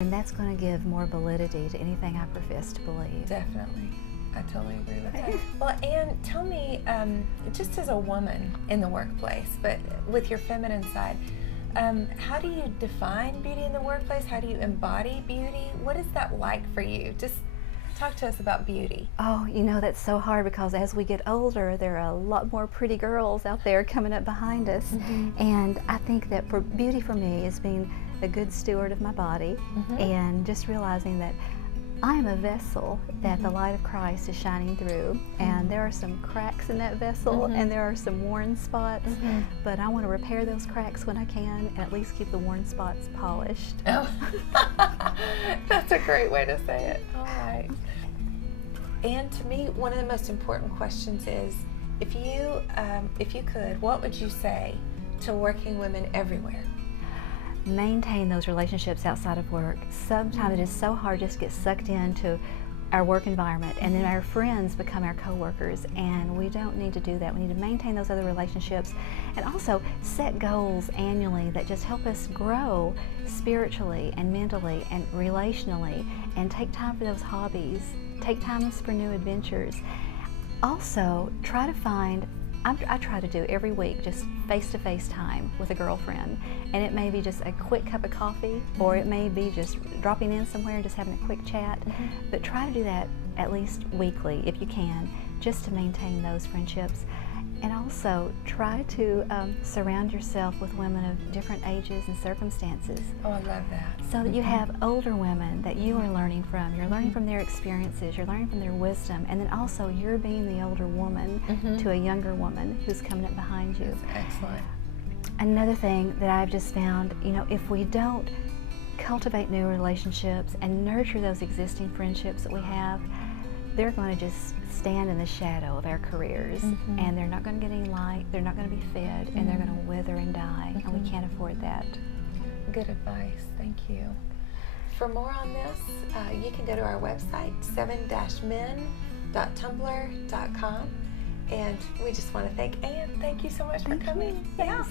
And that's going to give more validity to anything I profess to believe. Definitely. I totally agree with that. Well, Ann, tell me, just as a woman in the workplace, but with your feminine side, how do you define beauty in the workplace? How do you embody beauty? What is that like for you? Just talk to us about beauty. Oh, you know, that's so hard because as we get older, there are a lot more pretty girls out there coming up behind us. And I think that for beauty for me is being a good steward of my body and just realizing that I am a vessel that the light of Christ is shining through, and there are some cracks in that vessel and there are some worn spots, but I want to repair those cracks when I can and at least keep the worn spots polished. Oh. That's a great way to say it. All right. And to me, one of the most important questions is, if you could, what would you say to working women everywhere? Maintain those relationships outside of work. Sometimes it is so hard just to get sucked into our work environment, and then our friends become our co-workers, and we don't need to do that. We need to maintain those other relationships and also set goals annually that just help us grow spiritually and mentally and relationally, and take time for those hobbies, take time for new adventures. Also, try to find, I try to do every week just face-to-face time with a girlfriend, and it may be just a quick cup of coffee, or it may be just dropping in somewhere and just having a quick chat, but try to do that at least weekly if you can, just to maintain those friendships. And also try to surround yourself with women of different ages and circumstances. Oh, I love that. So that you have older women that you are learning from. You're learning from their experiences, you're learning from their wisdom, and then also you're being the older woman to a younger woman who's coming up behind you. That's excellent. Another thing that I've just found, you know, if we don't cultivate new relationships and nurture those existing friendships that we have, they're going to just stand in the shadow of our careers, and they're not going to get any light, they're not going to be fed, and they're going to wither and die, and we can't afford that. Good advice. Thank you. For more on this, you can go to our website, 7-men.tumblr.com, and we just want to thank Ann. Thank you so much for coming. Yes.